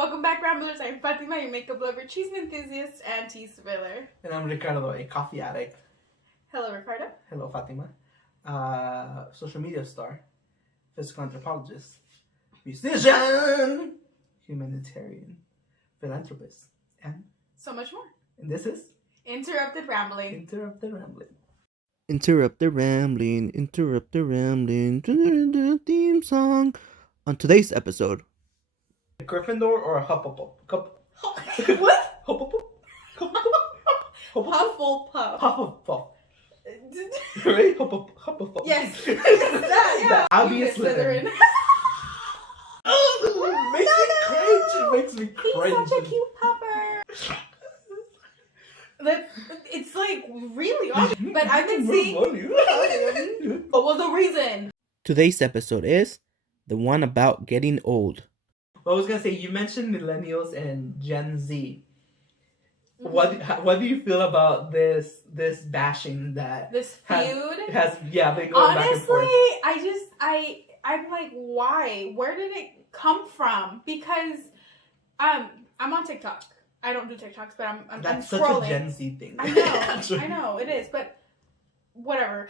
Welcome back, Ramblers. I'm Fatima, your makeup lover, cheese enthusiast, and tea spiller. And I'm Ricardo, a coffee addict. Hello, Ricardo. Hello, Fatima. Social media star, physical anthropologist, musician, humanitarian, philanthropist, and so much more. And this is Interrupted Rambling. Interrupted Rambling. Interrupted Rambling. Interrupted Rambling. Theme song. On today's episode. A Gryffindor or a Hufflepuff? What? Hufflepuff? Hufflepuff. Hufflepuff. Right? Hufflepuff. Yes. Yeah. I'll be a Slytherin. Oh, it makes me cringe. He's such a cute pupper. It's like really awesome. But I've been seeing. What was the reason? Today's episode is the one about getting old. Well, I was gonna say, you mentioned millennials and Gen Z. Mm-hmm. What do you feel about this bashing that this feud has been going back and forth? Honestly, I'm like, why? Where did it come from? Because I'm on TikTok. I don't do TikToks, but I'm That's scrolling. Such a Gen Z thing. I know, I know it is, but whatever.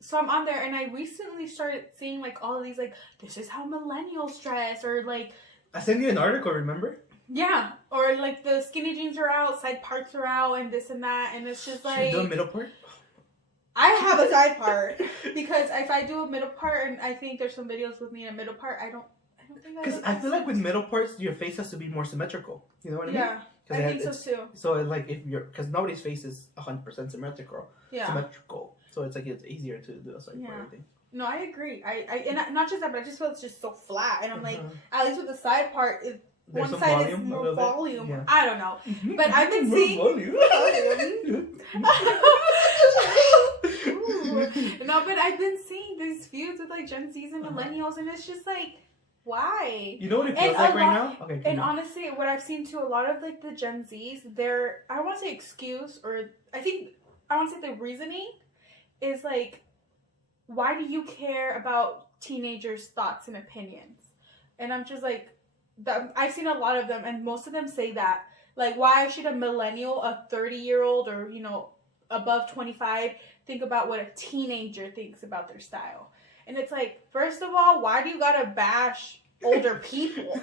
So I'm on there, and I recently started seeing like all of these like, this is how millennials dress, or like I sent you an article, remember? Yeah, or like the skinny jeans are out, side parts are out, and this and that, and it's just like. Should we do a middle part? I have a side part because if I do a middle part, and I think there's some videos with me in a middle part, I don't think. Because I feel like with middle parts, your face has to be more symmetrical. You know what I mean? Yeah, I think so too. So like if because nobody's face is 100% symmetrical. Yeah. Symmetrical. So it's like it's easier to do a side part. I think. No, I agree. And not just that, but I just feel it's just so flat, and I'm like, at least with the side part, there's one side volume, is more volume. Yeah. I don't know, but I've been seeing. No, but I've been seeing these feuds with like Gen Zs and millennials, and it's just like, why? You know what it feels like right now? Okay. And honestly, what I've seen too, a lot of like the Gen Zs, I don't want to say excuse, or I want to say the reasoning is like, why do you care about teenagers' thoughts and opinions? And I'm just like, I've seen a lot of them, and most of them say that. Like, why should a millennial, a 30-year-old, or, above 25, think about what a teenager thinks about their style? And it's like, first of all, why do you gotta bash older people?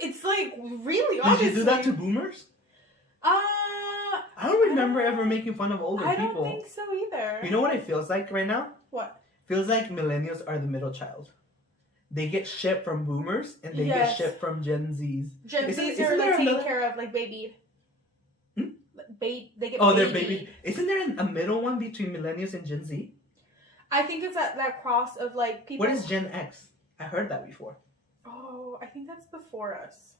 It's like, really, honestly. Did you do that to boomers? I don't remember ever making fun of older people. I don't think so either. You know what it feels like right now? What? Feels like millennials are the middle child. They get shit from boomers, and they get shit from Gen Zs. Gen Zs are like taking care of like baby. They get they're baby. Isn't there a middle one between millennials and Gen Z? I think it's that cross of like people. What is Gen X? I heard that before. Oh, I think that's before us.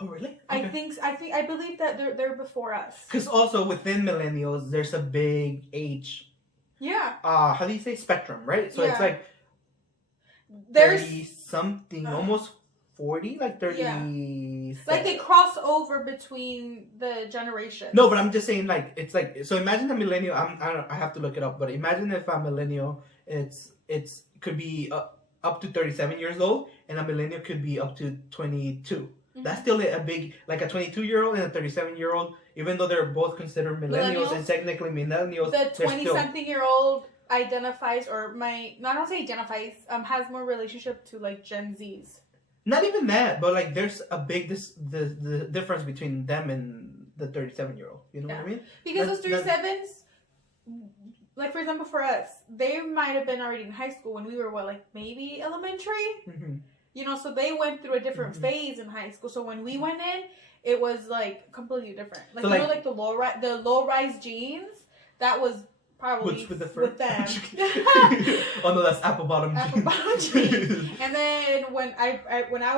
Oh, really? Okay. I believe that they're before us. Because also within millennials, there's a big age. Yeah. How do you say spectrum, right? So it's like there's 30 something, almost 40, like 30. Yeah. Like they cross over between the generations. No, but I'm just saying, like, it's like, so imagine a millennial. I have to look it up, but imagine if a millennial, it's could be up to 37 years old, and a millennial could be up to 22. Mm-hmm. That's still a big, like a 22-year-old and a 37-year-old, even though they're both considered millennials and technically millennials. The 20-something-year-old identifies, or I don't say identifies, has more relationship to like Gen Zs. Not even that, but like there's a big the difference between them and the 37-year-old. You know what I mean? Because those 37s, like for example, for us, they might have been already in high school when we were maybe elementary. Mm-hmm. So they went through a different phase in high school. So when we went in, it was like completely different. Like so like the low rise jeans, that was probably with them. Oh no, that's apple bottom jeans. And then when I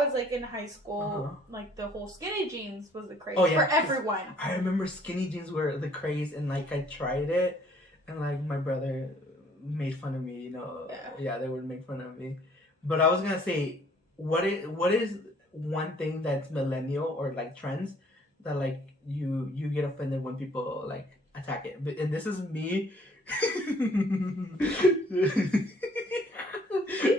was like in high school, like the whole skinny jeans was the craze for everyone. I remember skinny jeans were the craze, and like I tried it, and like my brother made fun of me. Yeah, they would make fun of me. But I was gonna say, what is one thing that's millennial or like trends that like you get offended when people like attack it? And this is me.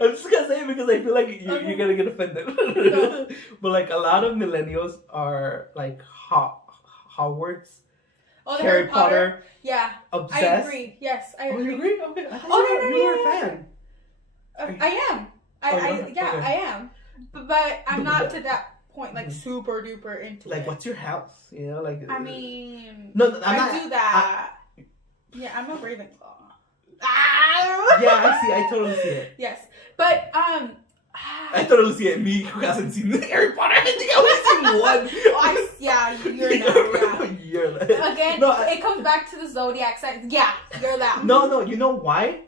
I'm just gonna say it because I feel like you're gonna get offended. No. But like a lot of millennials are like Hogwarts, Oh, the Harry Potter, yeah, obsessed. I agree. Yes, I agree. Oh, you agree? Okay. I thought Oh, you were a fan. I am. Okay. I am. But I'm not to that point, like super duper into like, it. what's your house? You know, like. I mean, no, I do that. Yeah, I'm a Ravenclaw. Yeah, I see. I totally see it. Yes, but I totally see it. Me who hasn't seen Harry Potter. I think I only seen one. Yeah, you're that. Yeah. You're that. Again, it comes back to the zodiac sign. Yeah, you're that. No. You know why?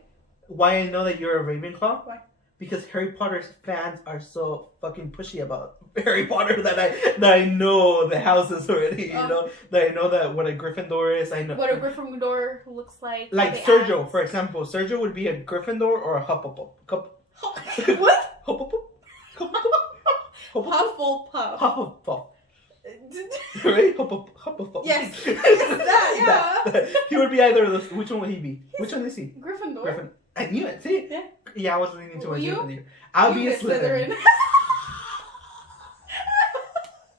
Why I know that you're a Ravenclaw? Why? Because Harry Potter's fans are so fucking pushy about Harry Potter that I know the houses already. You know that I know that what a Gryffindor is. I know what a Gryffindor looks like. Like Sergio, for example. Sergio would be a Gryffindor or a Hufflepuff. What? Hufflepuff. Hufflepuff. Hufflepuff. Right? Hufflepuff. Yes. Yeah. He would be either of those. Which one would he be? Which one is he? Gryffindor. I knew it. See? Yeah. Yeah, I was leaning towards you? Gryffindor. I'll be a Slytherin.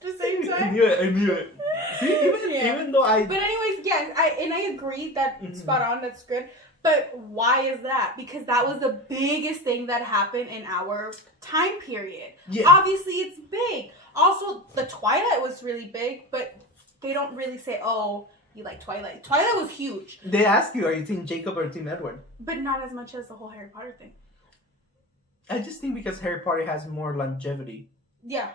The same time. I knew it. See, even though I. But anyways, yes, I agree that spot on. That's good. But why is that? Because that was the biggest thing that happened in our time period. Yeah. Obviously, it's big. Also, the Twilight was really big, but they don't really say, "Oh, you like Twilight." Twilight was huge. They ask you, are you Team Jacob or Team Edward? But not as much as the whole Harry Potter thing. I just think because Harry Potter has more longevity. Yeah,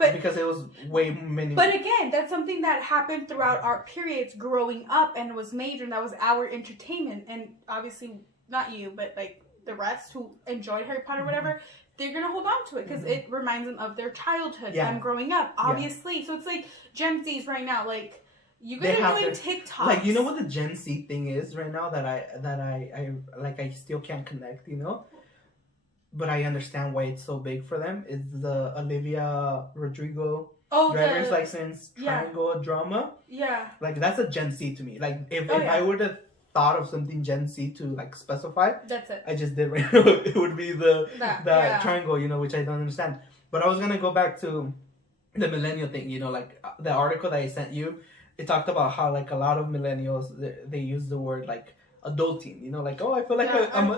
but because it was way many. But again, that's something that happened throughout our periods growing up and was major, and that was our entertainment. And obviously, not you, but like the rest who enjoyed Harry Potter, whatever, they're gonna hold on to it because it reminds them of their childhood and growing up. Obviously, so it's like Gen Zs right now, like you guys are doing TikToks. Like, you know what the Gen Z thing is right now that I still can't connect, you know. But I understand why it's so big for them. Is the Olivia Rodrigo driver's license triangle drama? Yeah, like that's a Gen Z to me. Like if I would have thought of something Gen Z to like specify, that's it. I just did right now. It would be that triangle, you know, which I don't understand. But I was gonna go back to the millennial thing. You know, like the article that I sent you. It talked about how like a lot of millennials they use the word like adulting, you know, like, oh, I feel like I'm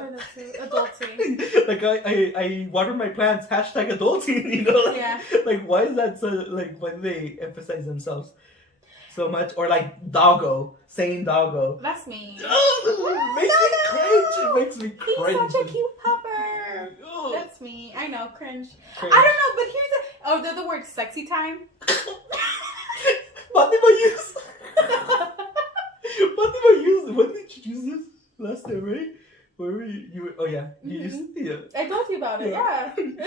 adulting. Like I water my plants, hashtag adulting, you know, like, like why is that so, like, why do they emphasize themselves so much? Or like doggo, saying doggo. That's me. Oh, it makes me cringe. He's such a cute pupper. That's me. I know, cringe. I don't know, but here's the word sexy time. Fatima used. When did you use this last time, right? Where were you? Oh yeah, you used I told you about it. Yeah. And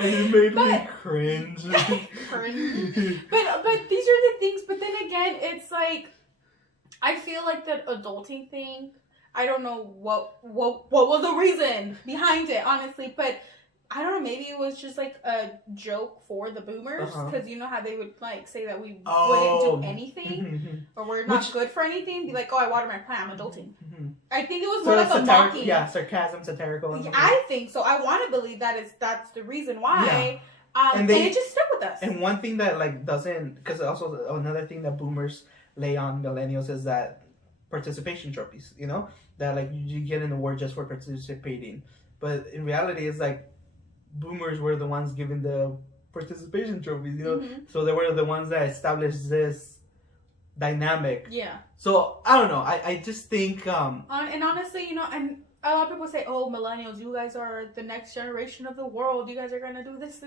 it made me cringe. Cringe. But these are the things. But then again, it's like I feel like that adulting thing. I don't know what was the reason behind it, honestly, but. I don't know, maybe it was just like a joke for the boomers, because you know how they would like say that we wouldn't do anything, or we're not good for anything, be like, oh, I water my plant, I'm adulting. I think it was more like a mocking. Yeah, sarcasm, satirical. I think so. I want to believe that's the reason why. Yeah. And it just stuck with us. And one thing that like doesn't, because also another thing that boomers lay on millennials is that participation trophies, you know, that like you get an award just for participating, but in reality it's like, boomers were the ones giving the participation trophies, you know? So they were the ones that established this dynamic. Yeah. So, I don't know. I just think... and honestly, you know, and a lot of people say, oh, millennials, you guys are the next generation of the world. You guys are going to do this.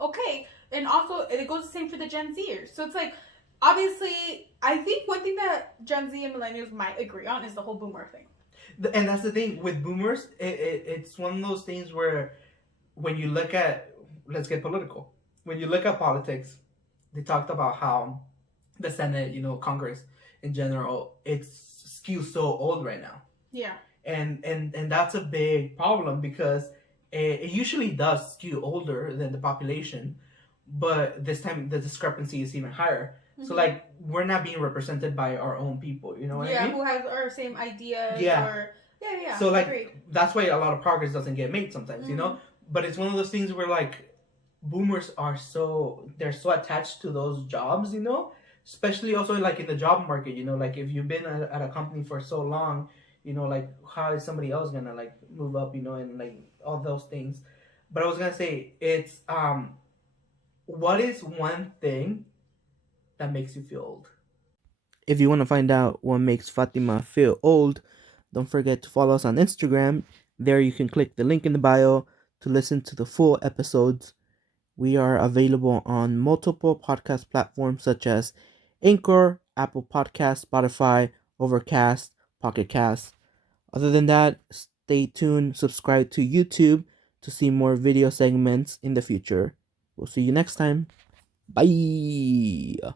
Okay. And also, it goes the same for the Gen Zers. So it's like, obviously, I think one thing that Gen Z and millennials might agree on is the whole boomer thing. And that's the thing. With boomers, it's one of those things where... When you look at, let's get political. When you look at politics, they talked about how the Senate, you know, Congress in general, it's skewed so old right now. Yeah. And that's a big problem because it usually does skew older than the population, but this time the discrepancy is even higher. So like we're not being represented by our own people, you know what I mean? Yeah, who has our same ideas or Yeah. So like agreed. that's why a lot of progress doesn't get made sometimes, you know. But it's one of those things where like boomers are they're so attached to those jobs, you know, especially also like in the job market, you know, like if you've been at a company for so long, you know, like how is somebody else gonna like move up, you know, and like all those things. But I was gonna say it's what is one thing that makes you feel old? If you want to find out what makes Fatima feel old, don't forget to follow us on Instagram. There you can click the link in the bio to listen to the full episodes. We are available on multiple podcast platforms such as Anchor, Apple Podcasts, Spotify, Overcast, Pocket Cast. Other than that, stay tuned, subscribe to YouTube to see more video segments in the future. We'll see you next time. Bye.